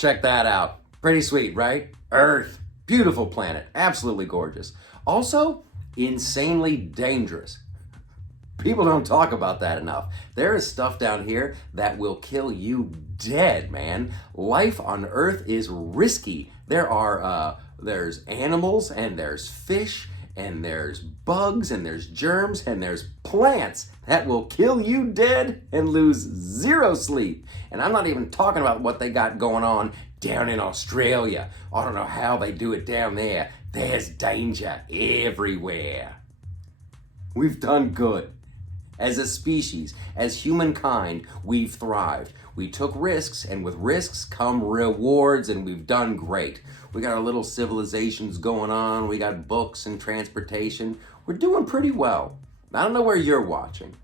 Check that out. Pretty sweet, right? Earth. Beautiful planet. Absolutely gorgeous. Also, insanely dangerous. People don't talk about that enough. There is stuff down here that will kill you dead, man. Life on Earth is risky. There's animals and there's fish and there's bugs and there's germs and there's plants that will kill you dead and lose zero sleep. And I'm not even talking about what they got going on down in Australia. I don't know how they do it down there. There's danger everywhere. We've done good. As a species, as humankind, we've thrived. We took risks, and with risks come rewards, and we've done great. We got our little civilizations going on. We got books and transportation. We're doing pretty well. I don't know where you're watching,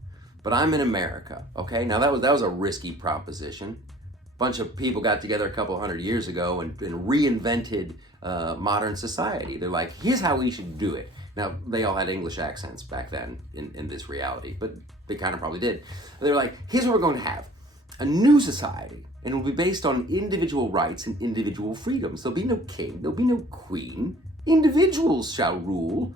but I'm in America, okay? Now, that was a risky proposition. A bunch of people got together a couple hundred years ago and reinvented modern society. They're like, here's how we should do it. Now, they all had English accents back then in this reality, but they kind of probably did. They were like, here's what we're going to have. A new society, and it will be based on individual rights and individual freedoms. There'll be no king, there'll be no queen. Individuals shall rule,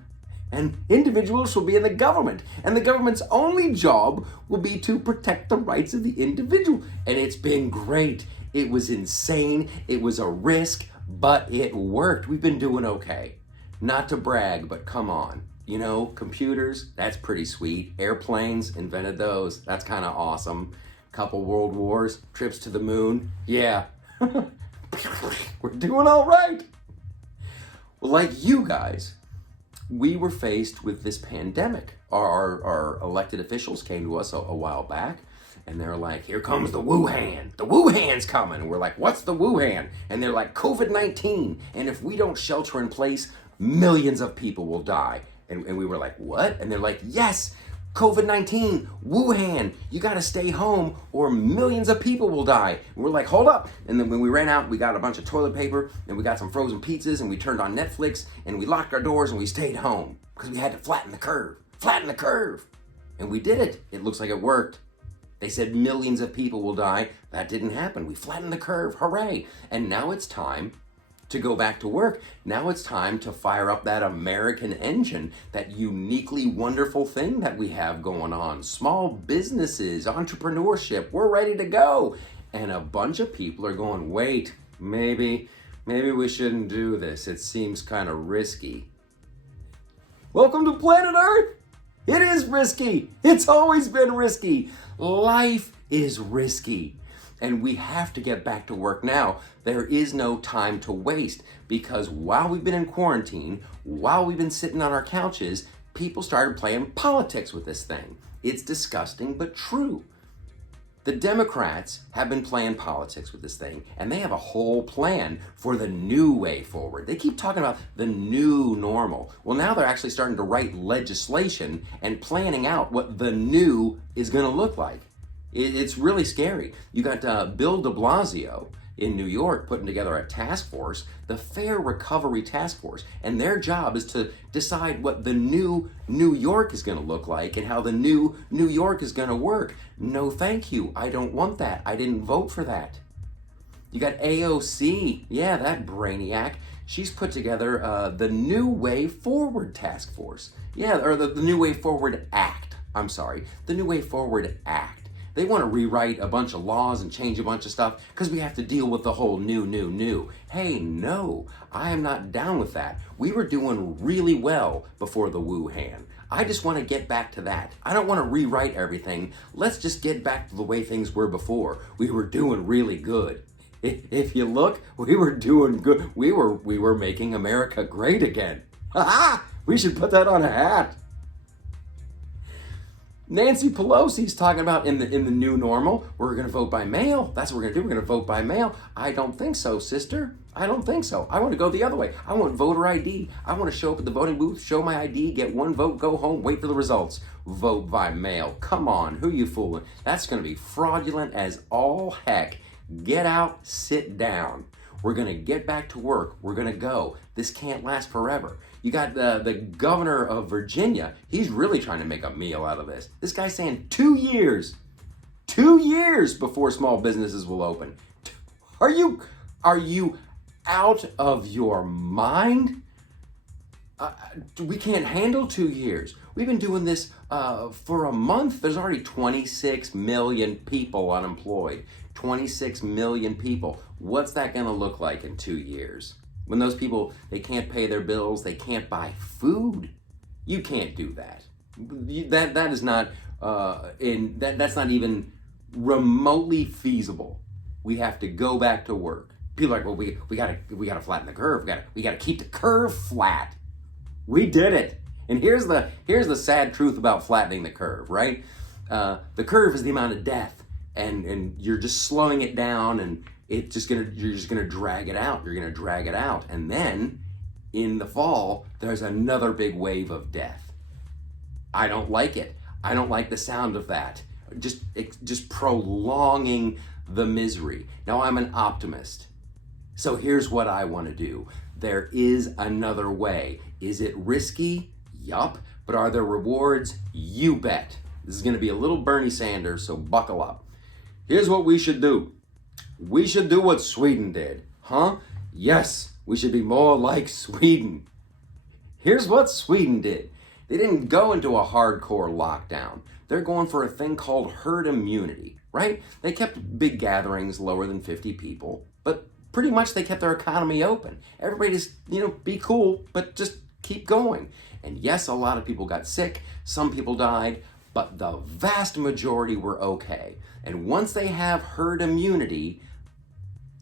and individuals shall be in the government. And the government's only job will be to protect the rights of the individual. And it's been great. It was insane. It was a risk, but it worked. We've been doing okay. Not to brag, but come on. You know, computers, that's pretty sweet. Airplanes, invented those. That's kind of awesome. Couple world wars, trips to the moon. Yeah. We're doing all right. Well, like you guys, we were faced with this pandemic. Our elected officials came to us a while back, and they're like, here comes the Wuhan. The Wuhan's coming. And we're like, what's the Wuhan? And they're like, COVID-19. And if we don't shelter in place, millions of people will die. And we were like, what? And they're like, yes, COVID-19, Wuhan, you gotta stay home or millions of people will die. And we're like, hold up. And then when we ran out, we got a bunch of toilet paper and we got some frozen pizzas and we turned on Netflix and we locked our doors and we stayed home because we had to flatten the curve. And we did it. It looks like it worked. They said millions of people will die. That didn't happen. We flattened the curve, hooray. And now it's time to go back to work. Now it's time to fire up that American engine, that uniquely wonderful thing that we have going on. Small businesses, entrepreneurship, we're ready to go. And a bunch of people are going, wait, maybe we shouldn't do this. It seems kind of risky. Welcome to planet Earth. It is risky. It's always been risky. Life is risky. And we have to get back to work now. There is no time to waste, because while we've been in quarantine, while we've been sitting on our couches, people started playing politics with this thing. It's disgusting, but true. The Democrats have been playing politics with this thing, and they have a whole plan for the new way forward. They keep talking about the new normal. Well, now they're actually starting to write legislation and planning out what the new is going to look like. It's really scary. You got Bill de Blasio in New York putting together a task force, the Fair Recovery Task Force, and their job is to decide what the new New York is going to look like and how the new New York is going to work. No, thank you. I don't want that. I didn't vote for that. You got AOC, yeah, that brainiac. She's put together the New Way Forward Task Force. Yeah, or the New Way Forward Act. I'm sorry, the New Way Forward Act. They want to rewrite a bunch of laws and change a bunch of stuff because we have to deal with the whole new. Hey, no, I am not down with that. We were doing really well before the Wuhan. I just want to get back to that. I don't want to rewrite everything. Let's just get back to the way things were before. We were doing really good. If you look, we were doing good. We were making America great again. Ha! We should put that on a hat. Nancy Pelosi's talking about in the new normal, we're going to vote by mail. That's what we're going to do. We're going to vote by mail. I don't think so, sister. I don't think so. I want to go the other way. I want voter ID. I want to show up at the voting booth, show my ID, get one vote, go home, wait for the results. Vote by mail. Come on, who you fooling? That's going to be fraudulent as all heck. Get out, sit down. We're going to get back to work. We're going to go. This can't last forever. You got the governor of Virginia. He's really trying to make a meal out of this. This guy's saying 2 years. 2 years before small businesses will open. Are you out of your mind? We can't handle 2 years. We've been doing this for a month. There's already 26 million people unemployed. 26 million people. What's that going to look like in 2 years? When those people, they can't pay their bills, they can't buy food. You can't do that. That is not that's not even remotely feasible. We have to go back to work. People are like, well, we gotta flatten the curve. We gotta keep the curve flat. We did it. And here's the sad truth about flattening the curve, right? The curve is the amount of death, and you're just slowing it down, and you're just gonna drag it out. You're gonna drag it out, and then in the fall there's another big wave of death. I don't like it. I don't like the sound of that. Just prolonging the misery. Now, I'm an optimist. So here's what I want to do. There is another way. Is it risky? Yup. But are there rewards? You bet. This is going to be a little Bernie Sanders, so buckle up. Here's what we should do. We should do what Sweden did. Huh? Yes, we should be more like Sweden. Here's what Sweden did. They didn't go into a hardcore lockdown. They're going for a thing called herd immunity, right? They kept big gatherings lower than 50 people, but pretty much they kept their economy open. Everybody just, be cool, but just keep going. And yes, a lot of people got sick, some people died, but the vast majority were okay. And once they have herd immunity,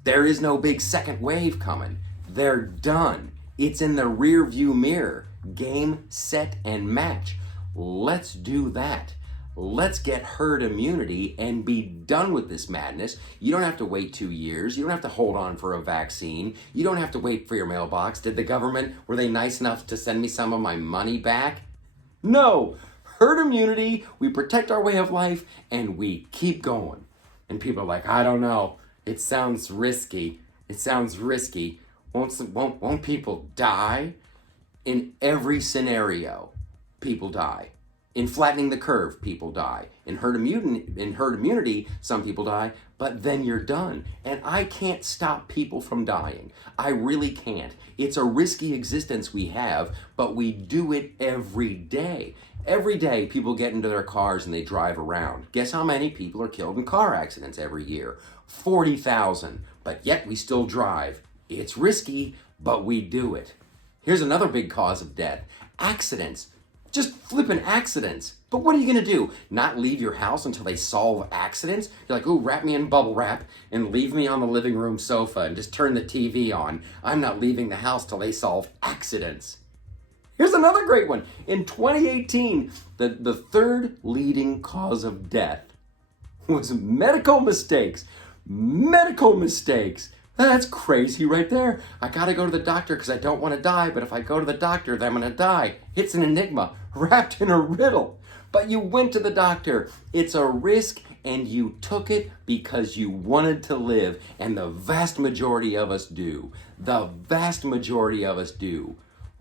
there is no big second wave coming. They're done. It's in the rear view mirror. Game, set, and match. Let's do that. Let's get herd immunity and be done with this madness. You don't have to wait 2 years. You don't have to hold on for a vaccine. You don't have to wait for your mailbox. Did the government, were they nice enough to send me some of my money back? No. Herd immunity, we protect our way of life, and we keep going. And people are like, I don't know. It sounds risky. It sounds risky. Won't people die? In every scenario, people die. In flattening the curve, people die. In herd immunity, some people die, but then you're done. And I can't stop people from dying. I really can't. It's a risky existence we have, but we do it every day. Every day, people get into their cars and they drive around. Guess how many people are killed in car accidents every year? 40,000. But yet we still drive. It's risky, but we do it. Here's another big cause of death. Accidents. Just flipping accidents. But what are you going to do? Not leave your house until they solve accidents? You're like, ooh, wrap me in bubble wrap and leave me on the living room sofa and just turn the TV on. I'm not leaving the house till they solve accidents. Here's another great one. In 2018, the third leading cause of death was medical mistakes. Medical mistakes. That's crazy right there. I gotta go to the doctor because I don't want to die, but if I go to the doctor, then I'm gonna die. It's an enigma wrapped in a riddle. But you went to the doctor. It's a risk, and you took it because you wanted to live, and the vast majority of us do. The vast majority of us do.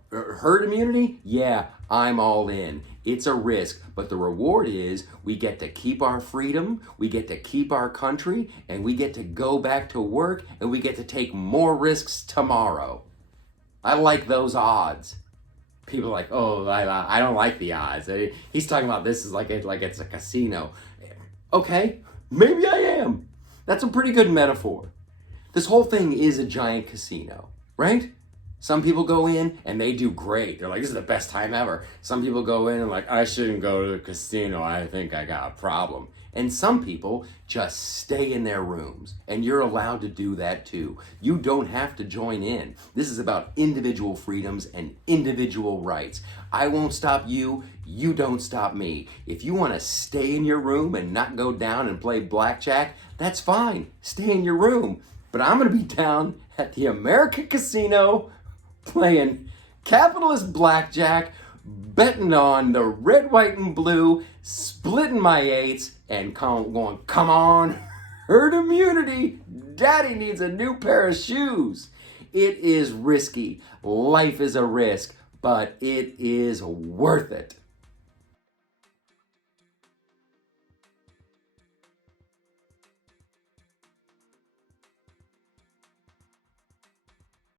Herd immunity? Yeah, I'm all in. It's a risk, but the reward is we get to keep our freedom, we get to keep our country, and we get to go back to work, and we get to take more risks tomorrow. I like those odds. People are like, oh, I don't like the odds. He's talking about this as like it's a casino. Okay, maybe I am. That's a pretty good metaphor. This whole thing is a giant casino, right? Some people go in and they do great. They're like, this is the best time ever. Some people go in and like, I shouldn't go to the casino. I think I got a problem. And some people just stay in their rooms, and you're allowed to do that too. You don't have to join in. This is about individual freedoms and individual rights. I won't stop you. You don't stop me. If you want to stay in your room and not go down and play blackjack, that's fine. Stay in your room. But I'm going to be down at the American Casino playing capitalist blackjack, betting on the red, white, and blue, splitting my eights, and going, come on, herd immunity. Daddy needs a new pair of shoes. It is risky. Life is a risk, but it is worth it.